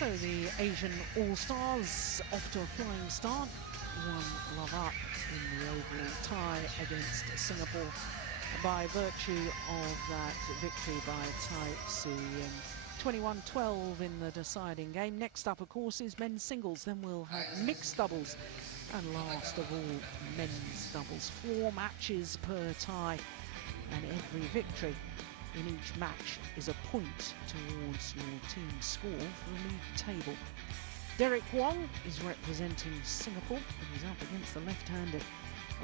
So the Asian All-Stars off to a flying start. 1-love up in the overall tie against Singapore by virtue of that victory by Tai Tzu Yin. 21-12 in the deciding game. Next up, of course, is men's singles. Then we'll have mixed doubles. And last of all, men's doubles. 4 matches per tie. And every victory in each match is a point towards your team's score for the league table. Derek Wong is representing Singapore, and he's up against the left-handed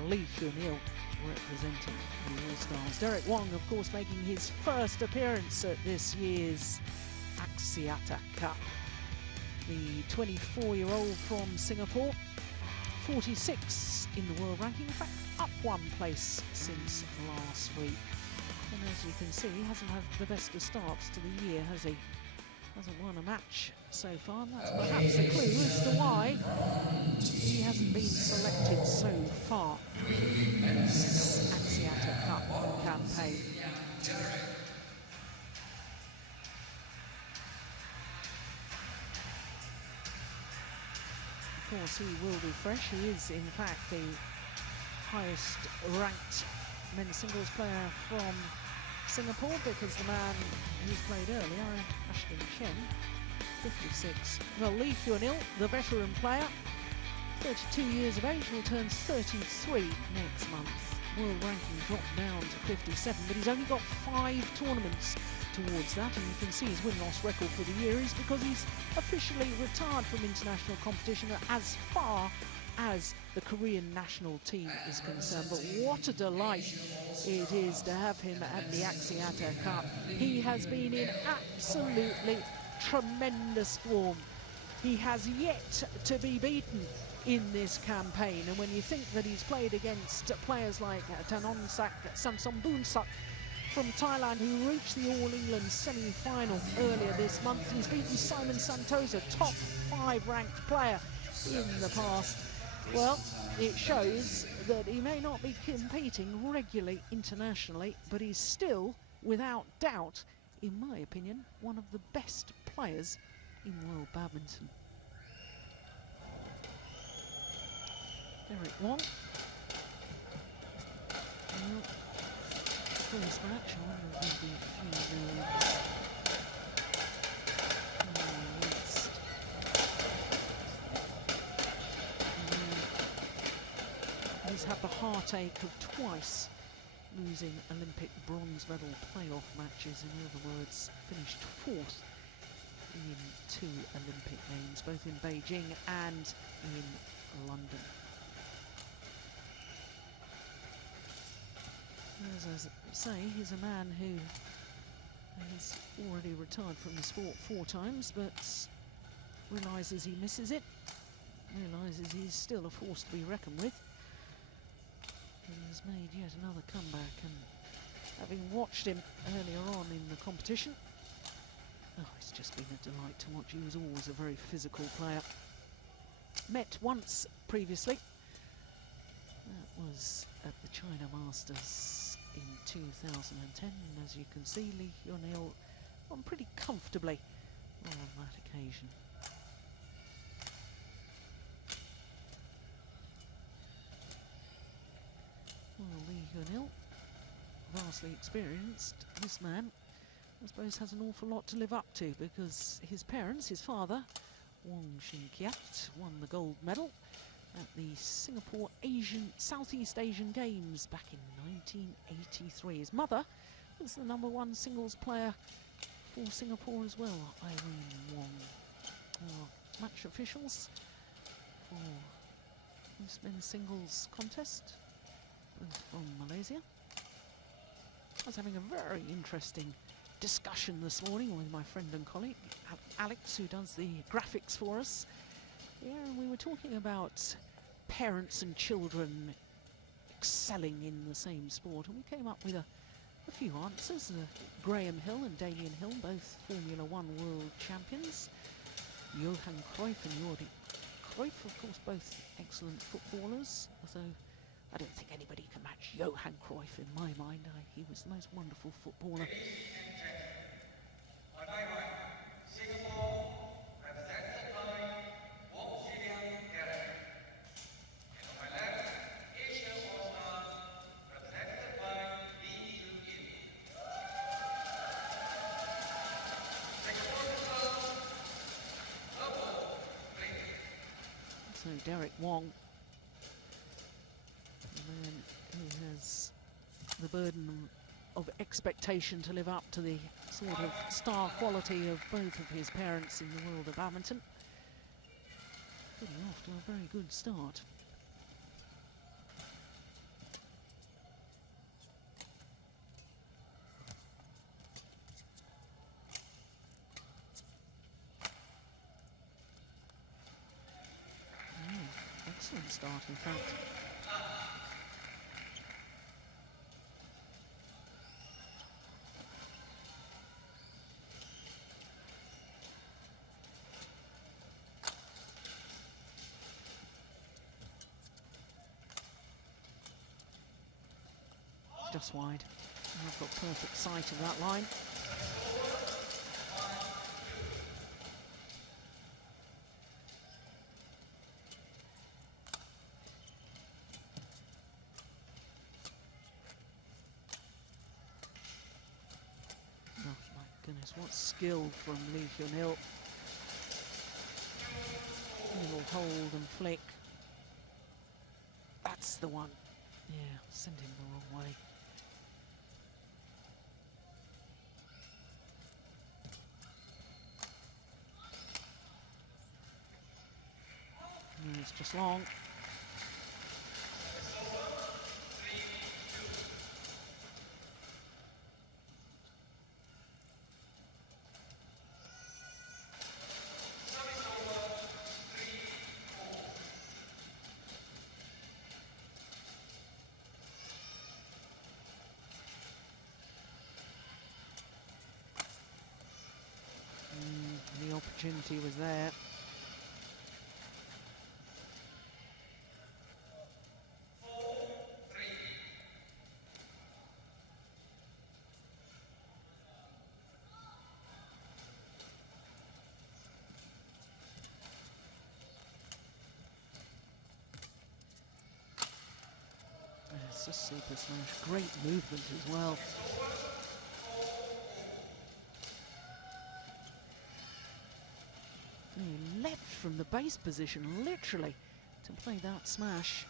Hyun representing the All-Stars. Derek Wong, of course, making his first appearance at this year's Axiata Cup. The 24-year-old from Singapore, 46 in the world ranking, in fact, up 1 place since last week. And as you can see, he hasn't had the best of starts to the year, has he? Hasn't won a match so far, and that's perhaps a clue as to why he hasn't been selected so far in this Axiata Cup campaign. Of course, he will be fresh. He is, in fact, the highest ranked men's singles player from Singapore, because the man who's played earlier, Ashton Chen, 56. Well, Hyun, the veteran player, 32 years of age, will turn 33 next month. World ranking dropped down to 57, but he's only got 5 tournaments towards that, and you can see his win-loss record for the year is because he's officially retired from international competition as far as the Korean national team is concerned. But what a delight it is to have him at the Axiata Cup. He has been in absolutely tremendous form. He has yet to be beaten in this campaign, and when you think that he's played against players like Tanonsak Samsomboonsak from Thailand, who reached the All-England semi-final earlier this month, he's beaten Simon Santosa, top 5 ranked player in the past. Well, it shows that he may not be competing regularly internationally, but he's still, without doubt, in my opinion, one of the best players in world badminton. Derek Wong. Well, first match, I wonder if there'll be a few nerves. He's had the heartache of twice losing Olympic bronze medal playoff matches. In other words, finished 4th in 2 Olympic Games, both in Beijing and in London. As I say, he's a man who has already retired from the sport 4 times, but realises he misses it, realises he's still a force to be reckoned with, and has made yet another comeback. And having watched him earlier on in the competition, oh, it's just been a delight to watch. He was always a very physical player. Met once previously. That was at the China Masters in 2010, and as you can see, Hyun won pretty comfortably on that occasion. Well, Hyun, vastly experienced. This man, I suppose, has an awful lot to live up to, because his parents, his father, Wong won the gold medal at the Singapore Southeast Asian Games back in 1983. His mother was the #1 singles player for Singapore as well, Irene Wong. Match officials for this men's singles contest was from Malaysia. I was having a very interesting discussion this morning with my friend and colleague Alex, who does the graphics for us. Yeah, and we were talking about parents and children excelling in the same sport, and we came up with a few answers. Graham Hill and Damien Hill, both Formula 1 world champions. Johan Cruyff and Jordi Cruyff, of course, both excellent footballers, although I don't think anybody can match Johan Cruyff in my mind. He was the most wonderful footballer. Derek Wong, the man who has the burden of expectation to live up to the sort of star quality of both of his parents in the world of badminton. Getting off to a very good start. Excellent start, in fact. Just wide. I've got perfect sight of that line. Goodness, what skill from Hyun. Little hold and flick. That's the one. Yeah, sent him the wrong way. It's just long. The opportunity was there. It's a super smash. Great movement as well. He leapt from the base position, literally, to play that smash.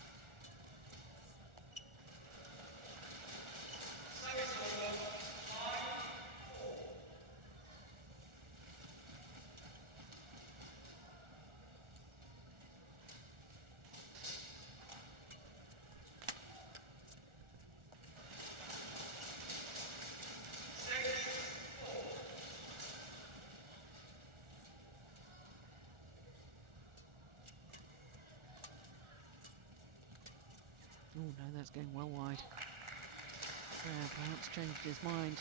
Oh no, that's going well wide. Perhaps changed his mind.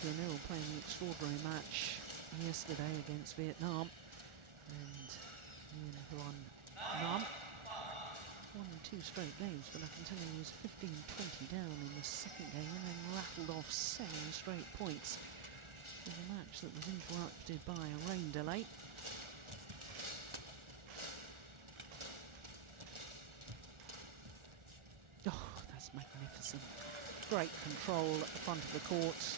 Hyun playing an extraordinary match yesterday against Vietnam, and Hyun won 2 straight games, but I can tell you he was 15-20 down in the second game and then rattled off 7 straight points in a match that was interrupted by a rain delay. Oh, that's magnificent. Great control at the front of the court.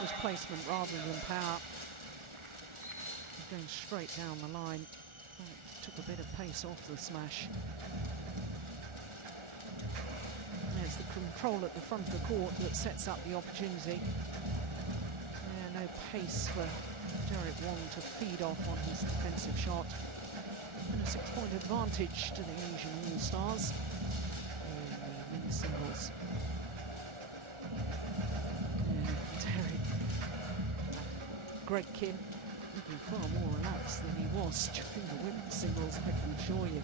Was placement rather than power. Going straight down the line. Took a bit of pace off the smash. And it's the control at the front of the court that sets up the opportunity. no pace for Derek Wong to feed off on his defensive shot. And a 6-point advantage to the Asian All-Stars in the men's singles. Derek, Greg Kim, looking far more relaxed than he was during the women's singles, I can assure you.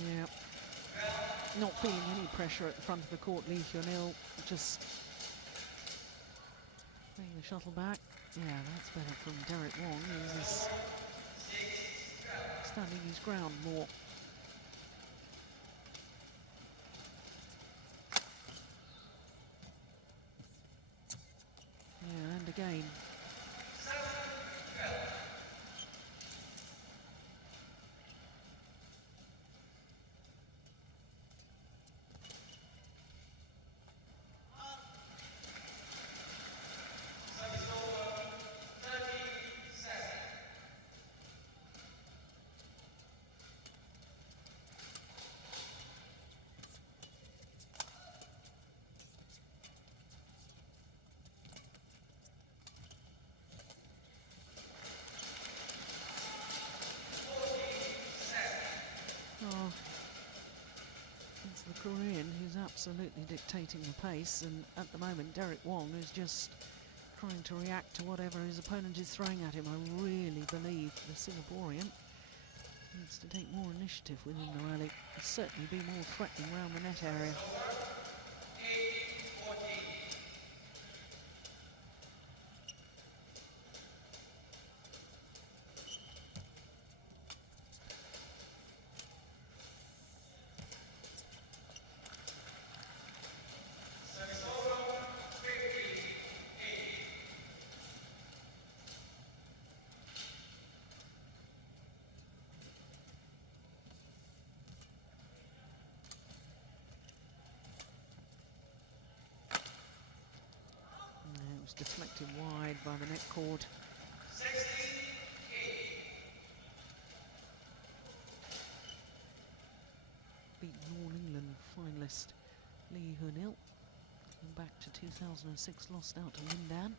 Yeah, not feeling any pressure at the front of the court. Hyun just playing the shuttle back. Yeah, that's better from Derek Wong. He's standing his ground more. Yeah, and again. Oh, it's the Korean who's absolutely dictating the pace, and at the moment Derek Wong is just trying to react to whatever his opponent is throwing at him. I really believe the Singaporean needs to take more initiative within the rally, certainly be more threatening around the net area. Deflected wide by the net cord. Beat All England finalist Hyun back to 2006, lost out to Lindan.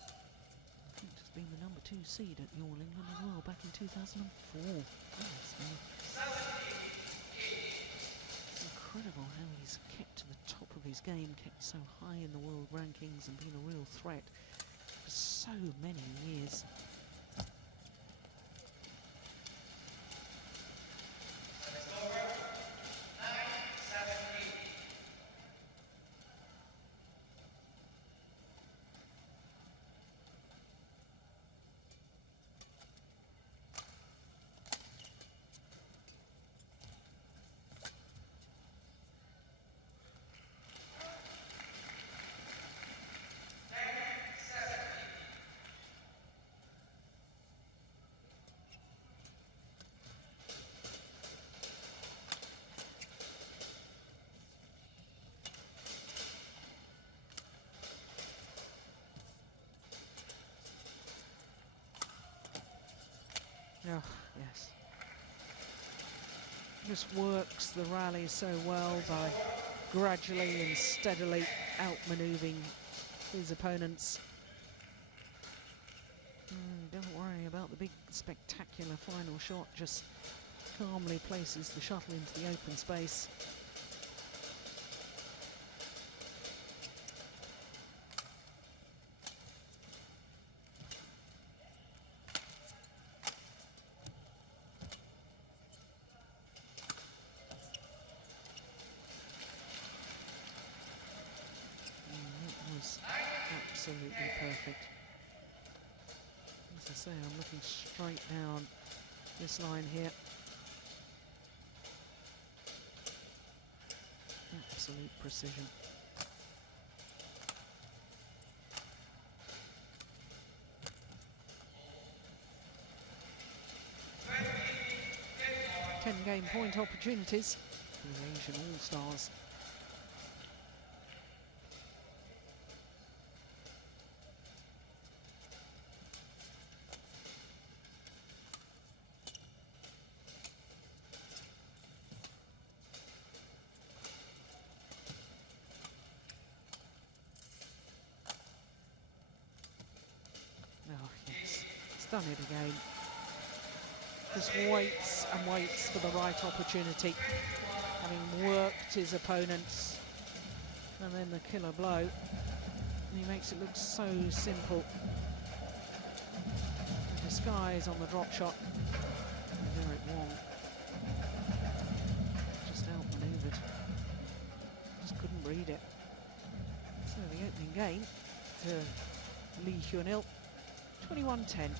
I think has been the number 2 seed at the All England as well back in 2004. Goodness me. Incredible how he's kept to the top of his game, kept so high in the world rankings and been a real threat for so many years. Oh, yes. Just works the rally so well by gradually and steadily outmanoeuvring his opponents. Don't worry about the big spectacular final shot, just calmly places the shuttle into the open space. Absolutely perfect. As I say, I'm looking straight down this line here. Absolute precision. game point opportunities for the Asian All-Stars. Oh, yes, he's done it again. Just waits and waits for the right opportunity, having worked his opponents, and then the killer blow. And he makes it look so simple. The disguise on the drop shot. And Derek Wong just outmaneuvered. Just couldn't read it. So the opening game to Lee Hyun, 21-10.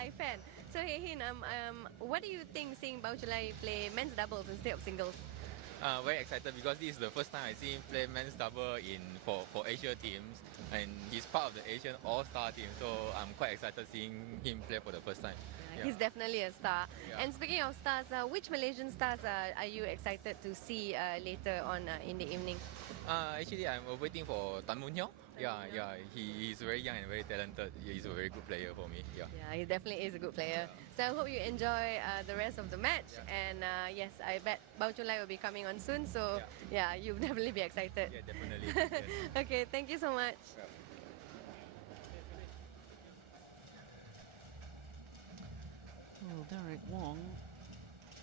Hyun fan. So hey Hyun, what do you think seeing Chulai play men's doubles instead of singles? Very excited because this is the first time I see him play men's double for Asia teams, and he's part of the Asian All-Star team. So I'm quite excited seeing him play for the first time. Yeah. He's definitely a star. Yeah. And speaking of stars, which Malaysian stars are you excited to see later on in the evening? Actually, I'm waiting for Tan Moon Hyung. Yeah, he's very young and very talented. He's a very good player for me. Yeah, he definitely is a good player. So I hope you enjoy the rest of the match. And yes, I bet Chulai will be coming on soon. So yeah, you'll definitely be excited. Yeah, definitely. Yes. Okay, thank you so much. Well, Derek Wong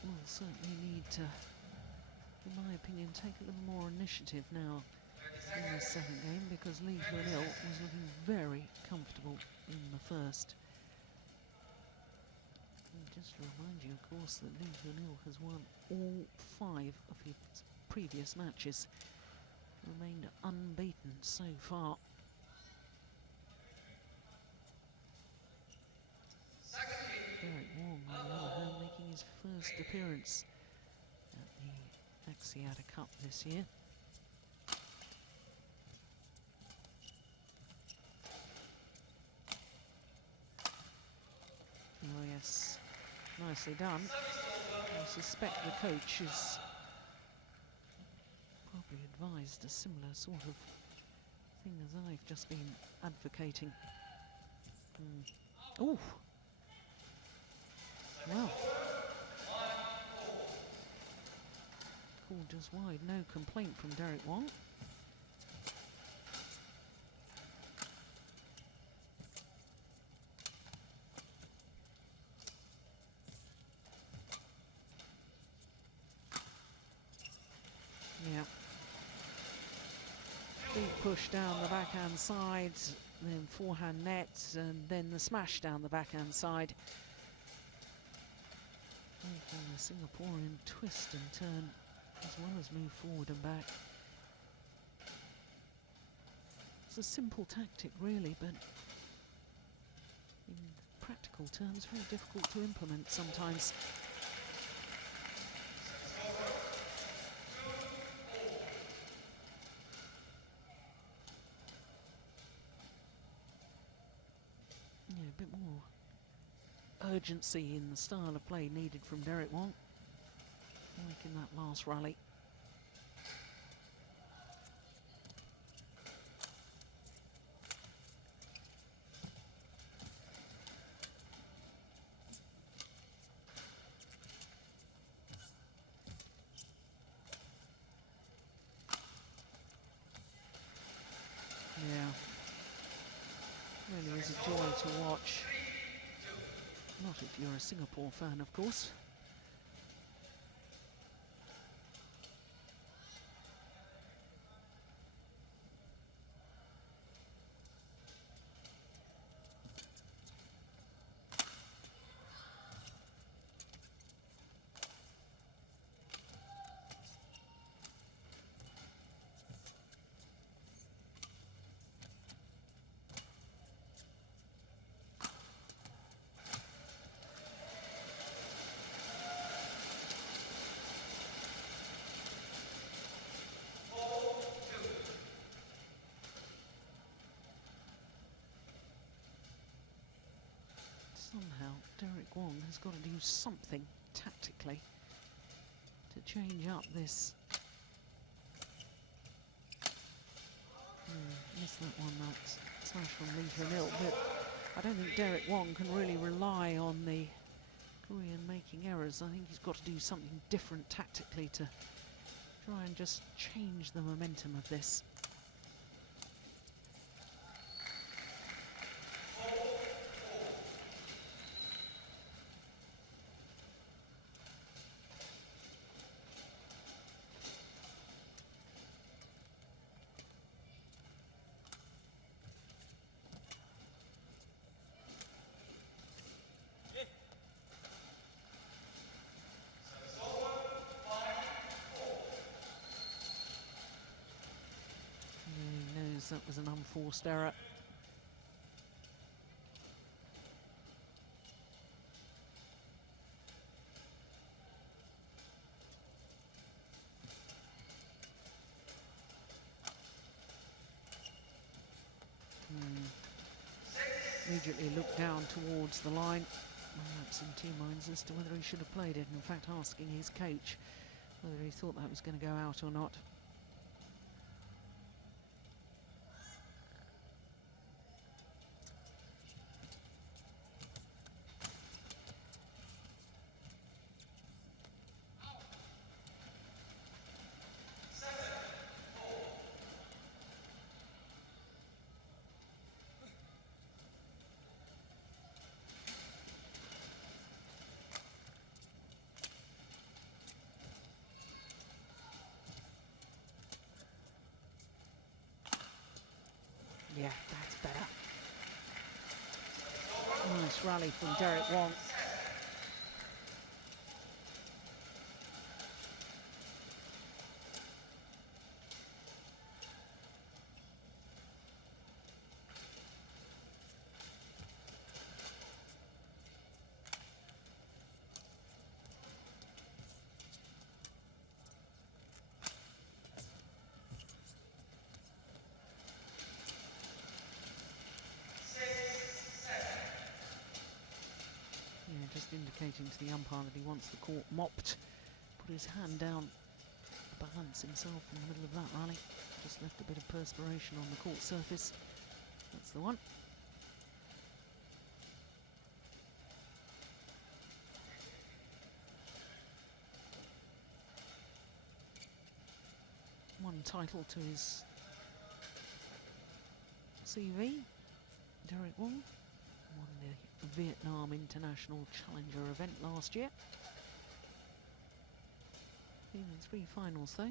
will certainly need to, in my opinion, take a little more initiative now in this second game, because Lee Hyun was looking very comfortable in the first. And just to remind you, of course, that Lee Hyun has won all 5 of his previous matches, remained unbeaten so far. Derek Wong, on the other hand, making his first appearance at the Axiata Cup this year. Oh yes, nicely done. I suspect the coach is probably advised a similar sort of thing as I've just been advocating. Oh! Well, called just wide, no complaint from Derek Wong. Yeah. Big push down the backhand side, then forehand net, and then the smash down the backhand side. Making the Singaporean twist and turn as well as move forward and back. It's a simple tactic really, but in practical terms very difficult to implement sometimes. Yeah, a bit more urgency in the style of play needed from Derek Wong, like in that last rally. Yeah, really is a joy to watch. Not if you're a Singapore fan, of course. Somehow Derek Wong has got to do something tactically to change up this. Missed that one, that smash from Lee Hyun-il, but I don't think Derek Wong can really rely on the Korean making errors. I think he's got to do something different tactically to try and just change the momentum of this. That was an unforced error. Immediately looked down towards the line. Perhaps in two minds as to whether he should have played it. In fact, asking his coach whether he thought that was going to go out or not. Yeah, that's better. Nice rally from Derek Wong. Just indicating to the umpire that he wants the court mopped. Put his hand down, balance himself in the middle of that rally. Just left a bit of perspiration on the court surface. That's the one. One title to his CV, Derek Wong. Won the Vietnam International Challenger event last year. Been in 3 finals though,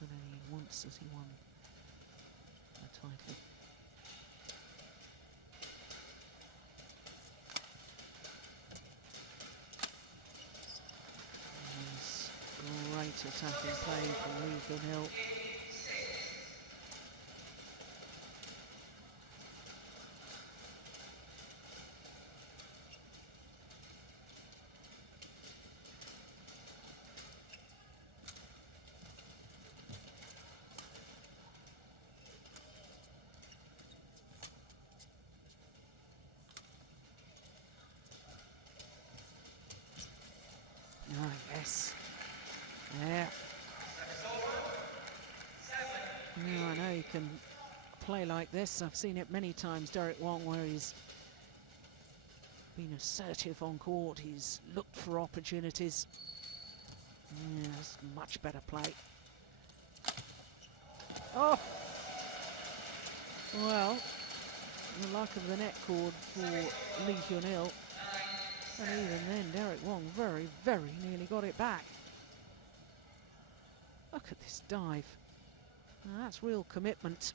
but only once has he won a title. Nice, great attacking play from Lee Hyun-il. Oh, yes. Yeah. Yeah, I know he can play like this. I've seen it many times, Derek Wong, where he's been assertive on court. He's looked for opportunities. Yes, much better play. Oh! Well, the luck of the net cord for Lee Hyun-il. And even then, Derek Wong very, very nearly got it back. Look at this dive. Now, that's real commitment.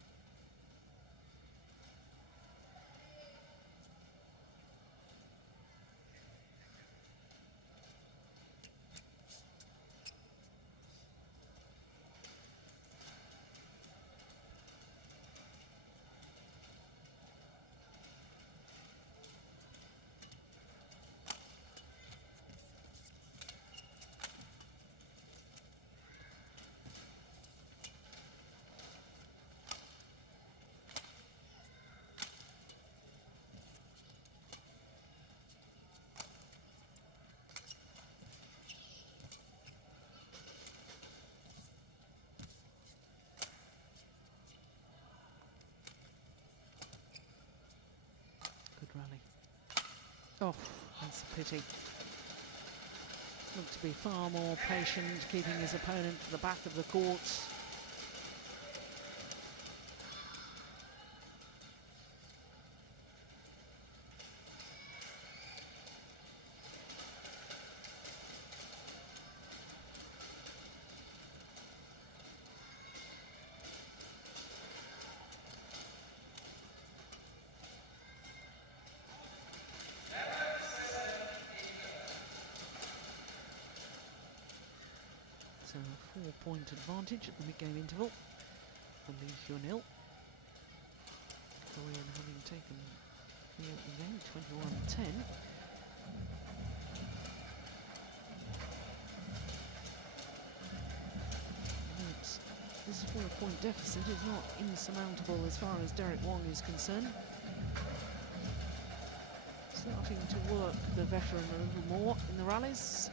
Oh, that's a pity. Looked to be far more patient, keeping his opponent to the back of the court. So a 4-point advantage at the mid-game interval for Lee Hyun. Korean having taken the opening game, 21-10. This 4-point deficit is not insurmountable as far as Derek Wong is concerned. Starting to work the veteran a little more in the rallies.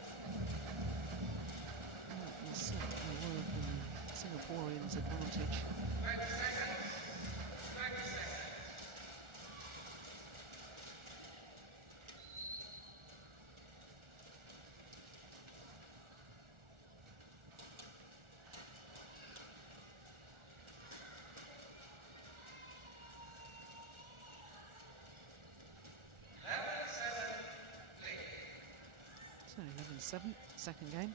That will certainly work in Singaporeans' advantage. So 11-7, second game.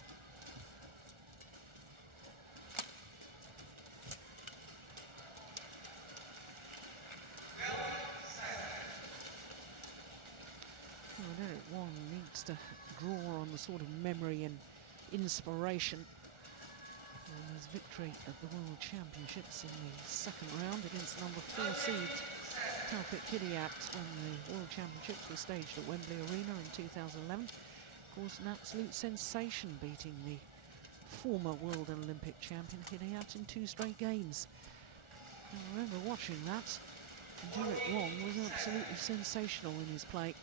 Derek Wong needs to draw on the sort of memory and inspiration from his victory at the World Championships in the second round against number 4 seed Taufik Hidayat when the World Championships were staged at Wembley Arena in 2011. Of course, an absolute sensation, beating the former world and Olympic champion Hidayat in 2 straight games. I remember watching that. Derek Wong was absolutely sensational in his play.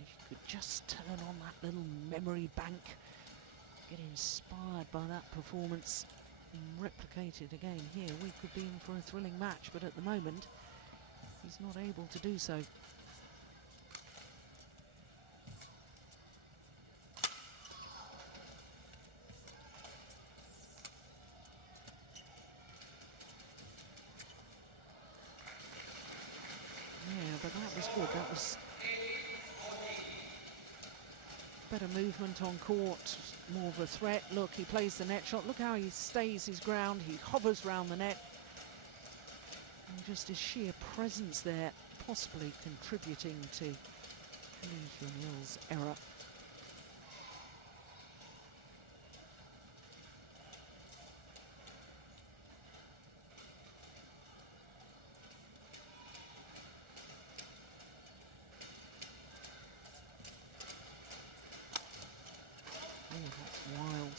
If you could just turn on that little memory bank, get inspired by that performance and replicate it again here, we could be in for a thrilling match, but at the moment he's not able to do so. But that was good. That was better movement on court, more of a threat. Look, he plays the net shot. Look how he stays his ground. He hovers round the net. And just his sheer presence there, possibly contributing to Lee Hyun-il's error. That's wild.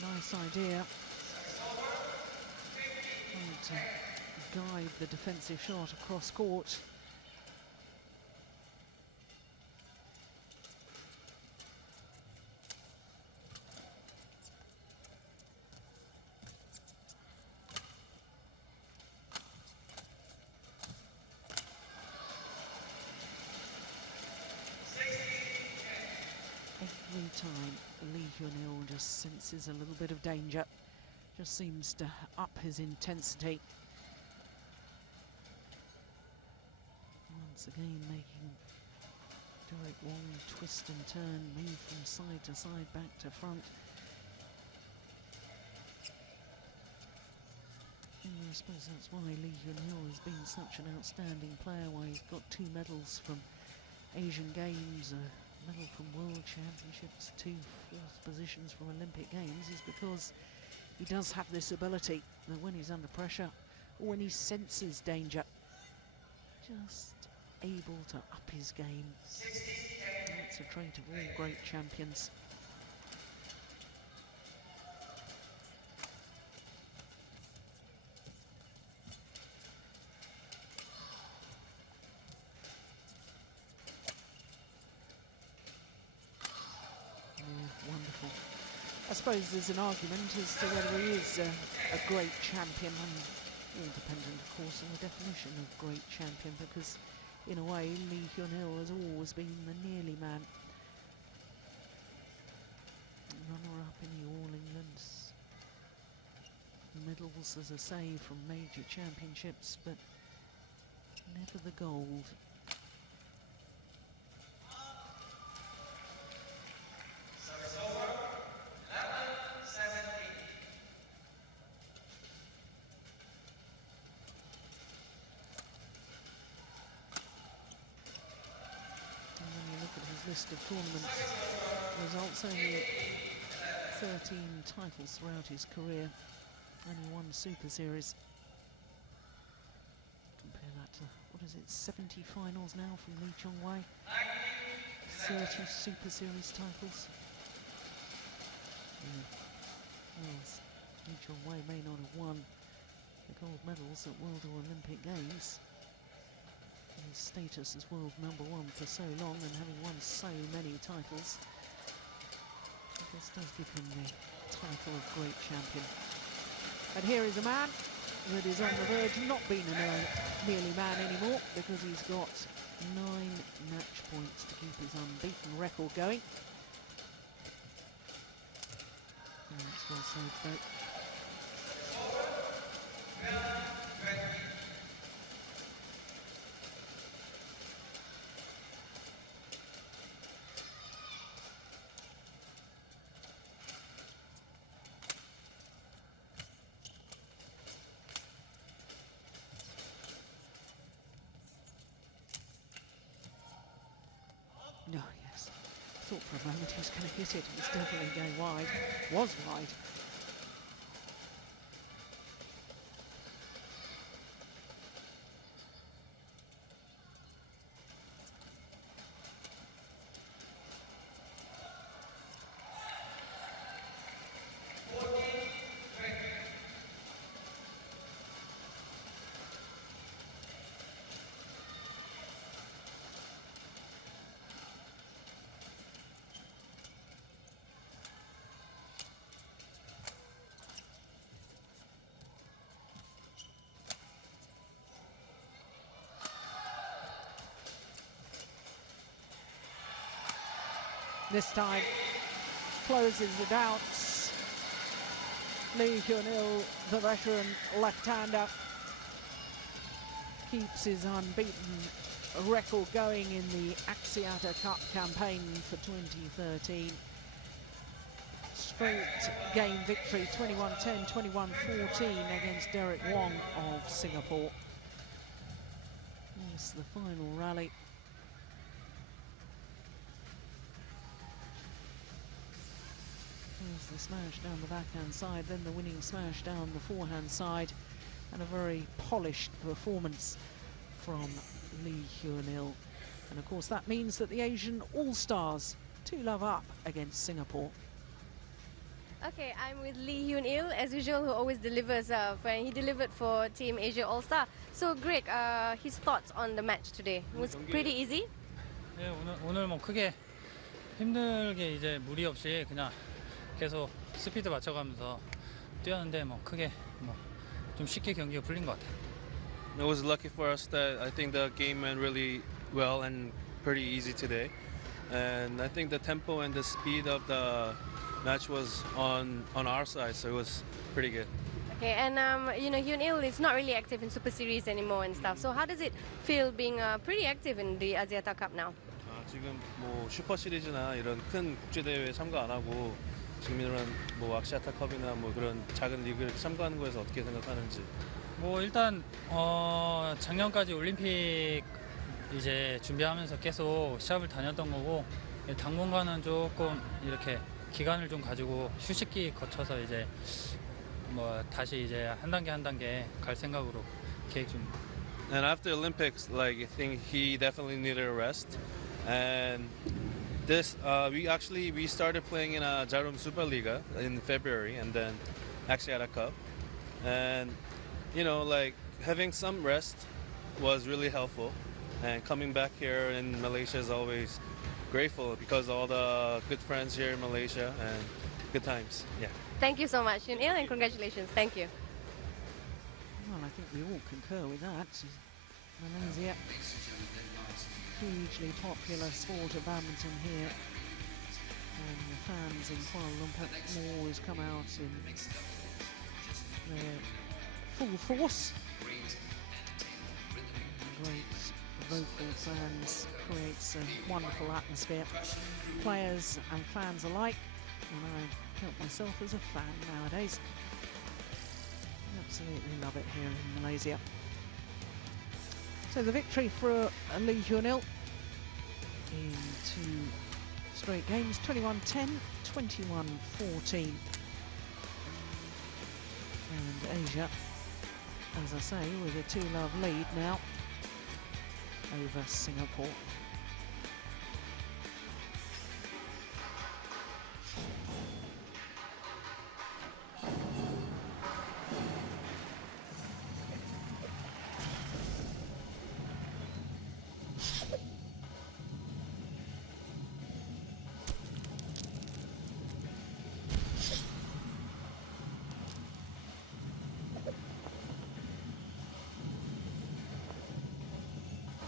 Nice idea. Trying to guide the defensive shot across court. Every time Lee Hyun-il just senses a little bit of danger, just seems to up his intensity. Once again making Derek Wong twist and turn, move from side to side, back to front. And I suppose that's why Lee Hyun-il has been such an outstanding player, why he's got 2 medals from Asian Games, a medal from World Championships, 2 4th positions from Olympic Games, is because he does have this ability that when he's under pressure or when he senses danger, just able to up his game. That's a trait of all great champions. Wonderful. I suppose there's an argument as to whether he is a great champion, and all dependent, of course, on the definition of great champion, because in a way Lee Hyun-il has always been the nearly man. Runner-up in the All Englands. Medals, as I say, from major championships, but never the gold. List of tournament results, only 13 titles throughout his career, only one Super Series. Compare that to, what is it, 70 finals now from Lee Chong-wei, 30 Super Series titles. Yes, Lee Chong-wei may not have won the gold medals at World or Olympic Games. His status as world #1 for so long, and having won so many titles, this does give him the title of great champion. And here is a man that is on the verge of not being a merely man anymore, because he's got 9 match points to keep his unbeaten record going. And that's well saved, though. No, yes. Thought for a moment he was going to hit it. It was definitely going wide. Was wide. This time closes the doubts. Lee Hyun-il, the veteran left-hander, keeps his unbeaten record going in the Axiata Cup campaign for 2013. Straight game victory, 21-10, 21-14 against Derek Wong of Singapore. Yes, the final rally. There's the smash down the backhand side, then the winning smash down the forehand side, and a very polished performance from Lee Hyun-il. And of course that means that the Asian All-Stars 2-love up against Singapore. Okay, I'm with Lee Hyun-il, as usual, who always delivers. When he delivered for Team Asia All-Star. So Greg, his thoughts on the match today. Was pretty easy? 네, 오늘 뭐 크게 힘들게 이제 무리 없이 그냥 계속 스피드 맞춰가면서 뛰었는데 뭐 크게 뭐 좀 쉽게 경기가 풀린 것 같아요. It was lucky for us that I think the game went really well and pretty easy today. And I think the tempo and the speed of the match was on our side, so it was pretty good. Okay, and you know, Hyun-il is not really active in Super Series anymore and stuff. So how does it feel being pretty active in the Axiata Cup now? 지금 뭐 슈퍼 시리즈나 이런 큰 국제 대회에 참가 안 하고 지금 이런 뭐 아시아타 컵이나 뭐 그런 작은 리그에 참가하는 거에서 어떻게 생각하는지. 뭐 일단 작년까지 올림픽 이제 준비하면서 계속 시합을 다녔던 거고 당분간은 조금 이렇게 기간을 좀 가지고 휴식기 거쳐서 이제 뭐 다시 이제 한 단계 갈 생각으로 계획 중입니다. and after Olympics, like I think he definitely needed a rest. And this we started playing in a Jarum Superliga in February, and then Axiata Cup, and you know, like having some rest was really helpful. And coming back here in Malaysia is always grateful because all the good friends here in Malaysia and good times. Yeah. Thank you so much, Hyun Il, and congratulations. Thank you. Well, I think we all concur with that. Malaysia, hugely popular sport of badminton here. And the fans in Kuala Lumpur always come out in their full force. Great vocal fans creates a wonderful atmosphere. Players and fans alike. And I count myself as a fan nowadays. Absolutely love it here in Malaysia. So the victory for Lee Hyun Il in 2 straight games, 21-10, 21-14. And Asia, as I say, with a 2-love lead now over Singapore.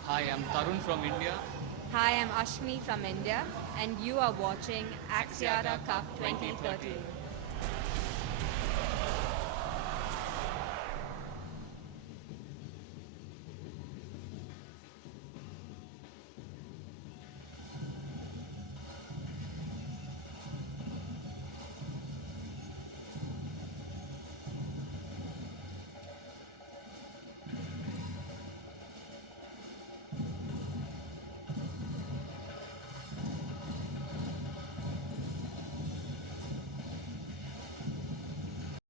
Hi, I'm Tarun from India. Hi, I'm Ashmi from India, and you are watching Axiata Cup 2013.